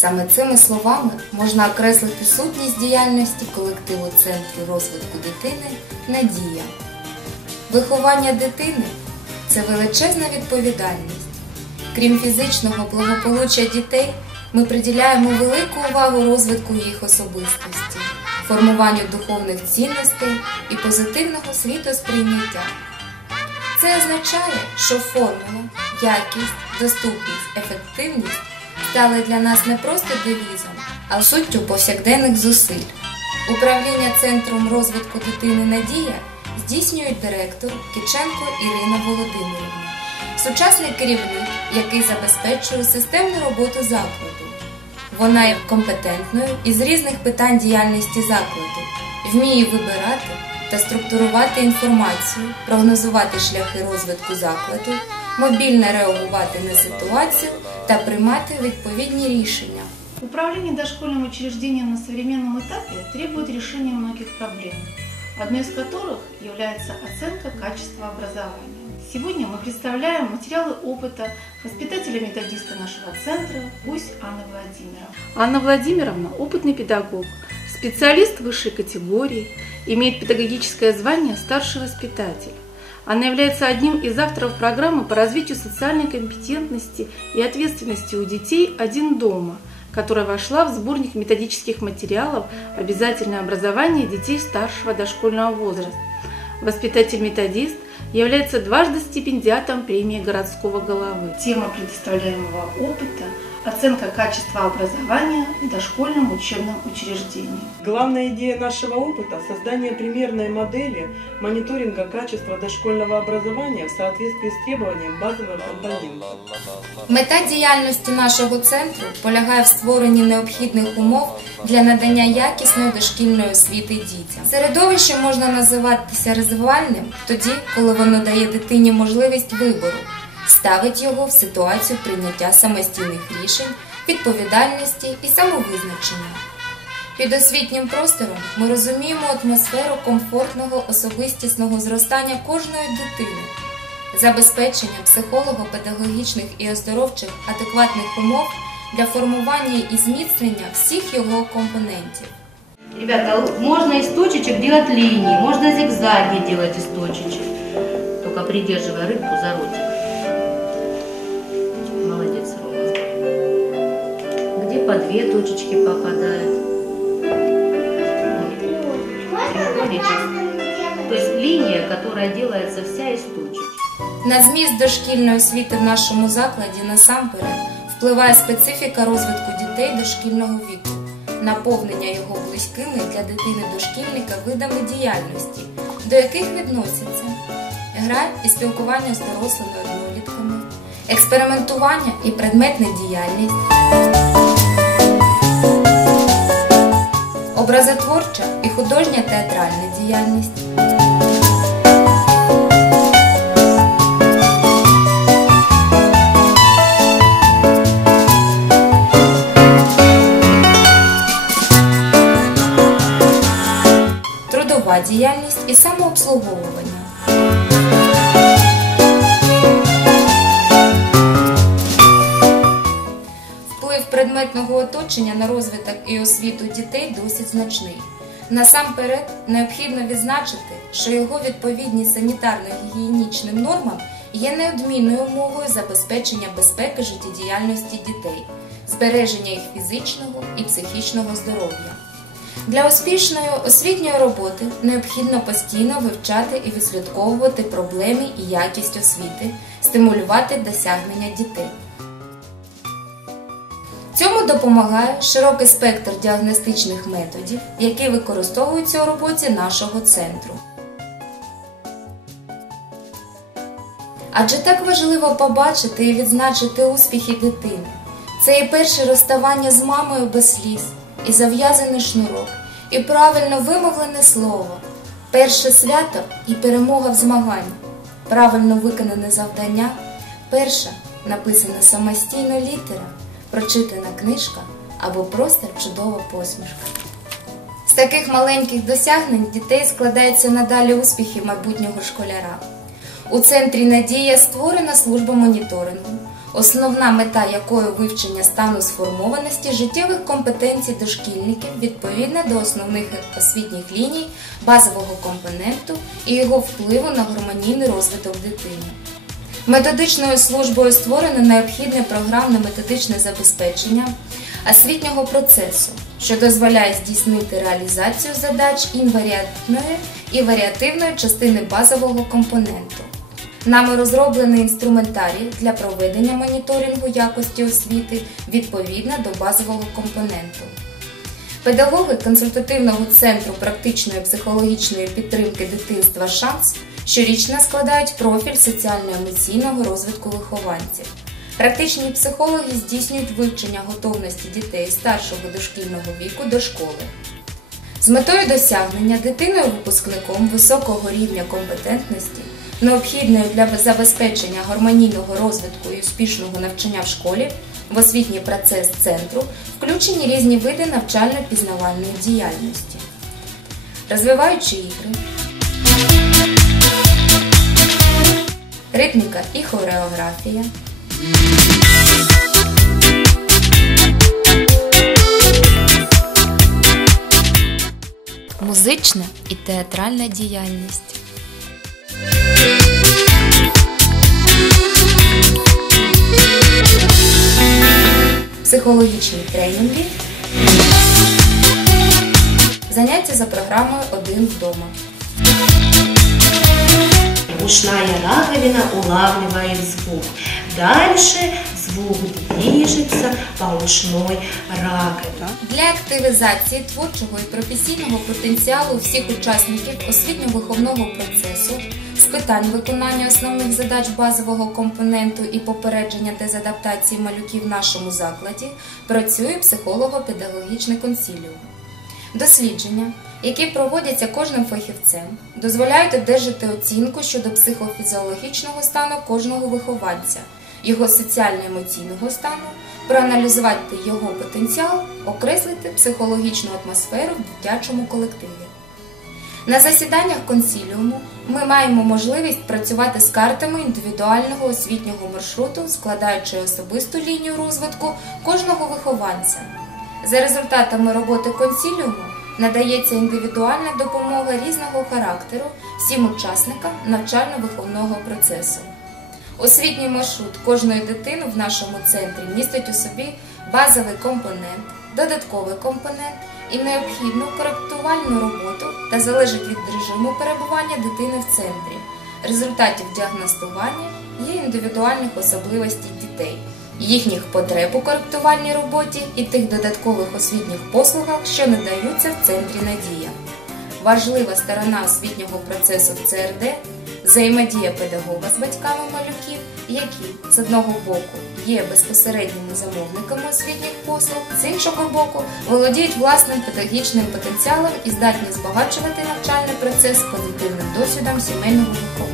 Цими словами можна окреслити сутність діяльності колективу Центру розвитку дитини Надія. Виховання дитини це величезна відповідальність. Крім фізичного благополуччя дітей, ми приділяємо велику увагу розвитку їх особистості, формуванню духовних цінностей і позитивного світосприйняття. Це означає, що формула, якість, доступність, ефективність стали для нас не просто девізом, а суттю повсякденних зусиль. Управління Центром розвитку дитини Надія здійснюють директор Кіченко Ірина Володимирівна, сучасний керівник, який забезпечує системну роботу закладу. Вона є компетентною із різних питань діяльності закладу, вміє вибирати та структурувати інформацію, прогнозувати шляхи розвитку закладу, мобільно реагувати на ситуацію та приймати відповідні рішення. Управление дошкольным учреждением на современном этапе требует решения многих проблем, одной из которых является оценка качества образования. Сегодня мы представляем материалы опыта воспитателя-методиста нашего центра Гусь Анны Владимировны. Анна Владимировна – опытный педагог, специалист высшей категории, имеет педагогическое звание старший воспитатель. Она является одним из авторов программы по развитию социальной компетентности и ответственности у детей «Один дома», которая вошла в сборник методических материалов «Обязательное образование детей старшего дошкольного возраста». Воспитатель-методист является дважды стипендиатом премии городского головы. Тема предоставляемого опыта – оценка качества образования в дошкольном учебном учреждении. Главная идея нашего опыта – создание примерной модели мониторинга качества дошкольного образования в соответствии с требованием базовых компонентов. Мета діяльності нашого центру полягає в створенні необхідних умов для надання якісної дошкільної освіти дітям. Середовище можна називатися розвивальним тоді, коли воно дає дитині можливість вибору, ставить його в ситуацію прийняття самостійних рішень, відповідальності і самовизначення. Під освітнім простором ми розуміємо атмосферу комфортного особистісного зростання кожної дитини, забезпечення психолого-педагогічних і оздоровчих адекватних умов для формування і зміцнення всіх його компонентів. Ребята, можно из точечек делать линии, можно зигзаги делать из точечек. Только придерживая рыбку за ротик. По две точечки попадают. Треугольничек. То есть линия, которая делается вся из точек. На зміст дошкільної освіти в нашому закладі насамперед впливає специфіка розвитку дітей дошкільного віку, наповнення його близькими для дитини дошкільника видами діяльності, до яких відносяться гра і спілкування з дорослими однолітками, експериментування і предметна діяльність, образотворча і художня театральна діяльність. трудова діяльність і самообслуговування. Предметного оточення на розвиток і освіту дітей досить значний. Насамперед необхідно відзначити, що його відповідність санітарно-гігієнічним нормам є неодмінною умовою забезпечення безпеки життєдіяльності дітей, збереження їх фізичного і психічного здоров'я. Для успішної освітньої роботи необхідно постійно вивчати і відслідковувати проблеми і якість освіти, стимулювати досягнення дітей. Цьому допомагає широкий спектр діагностичних методів, які використовуються у роботі нашого центру. Адже так важливо побачити і відзначити успіхи дитини. Це і перше розставання з мамою без сліз, і зав'язаний шнурок, і правильно вимовлене слово, перше свято і перемога в змаганні, правильно виконане завдання, перша написана самостійно літера, прочитана книжка або просто чудова посмішка. З таких маленьких досягнень дітей складаються надалі успіхи майбутнього школяра. У центрі Надія створена служба моніторингу, основна мета якої вивчення стану сформованості життєвих компетенцій дошкільників відповідно до основних освітніх ліній базового компоненту і його впливу на гармонійний розвиток дитини. Методичною службою створено необхідне програмно-методичне забезпечення освітнього процесу, що дозволяє здійснити реалізацію задач інваріантної і варіативної частини базового компоненту. Нами розроблений інструментарій для проведення моніторингу якості освіти відповідно до базового компоненту. Педагоги консультативного центру практичної психологічної підтримки дитинства Шанс щорічно складають профіль соціально-емоційного розвитку вихованців. Практичні психологи здійснюють вивчення готовності дітей старшого дошкільного віку до школи. З метою досягнення дитиною-випускником високого рівня компетентності, необхідної для забезпечення гармонійного розвитку і успішного навчання в школі, в освітній процес центру включені різні види навчально-пізнавальної діяльності, розвиваючи ігри, ритміка і хореографія. Музична і театральна діяльність. Психологічні тренінги. Заняття за програмою Один вдома. Ушная раковина улавливает звук. Дальше звук движется по ушной раковине. Для активізації творчого і професійного потенціалу всіх учасників освітньо-виховного процесу з питань виконання основних задач базового компоненту і попередження дезадаптації малюків в нашому закладі працює психолого-педагогічний консіліум. Дослідження, які проводяться кожним фахівцем, дозволяють одержати оцінку щодо психофізіологічного стану кожного вихованця, його соціально-емоційного стану, проаналізувати його потенціал, окреслити психологічну атмосферу в дитячому колективі. На засіданнях консіліуму ми маємо можливість працювати з картами індивідуального освітнього маршруту, складаючи особисту лінію розвитку кожного вихованця. За результатами роботи консіліуму надається індивідуальна допомога різного характеру всім учасникам навчально-виховного процесу. Освітній маршрут кожної дитини в нашому центрі містить у собі базовий компонент, додатковий компонент і необхідну коректувальну роботу та залежить від режиму перебування дитини в центрі, результатів діагностування і індивідуальних особливостей дітей, їхніх потреб у коректувальній роботі і тих додаткових освітніх послугах, що надаються в центрі Надія. Важлива сторона освітнього процесу в ЦРД взаємодія педагога з батьками малюків, які з одного боку є безпосередніми замовниками освітніх послуг, з іншого боку володіють власним педагогічним потенціалом і здатні збагачувати навчальний процес позитивним досвідом сімейного виховання.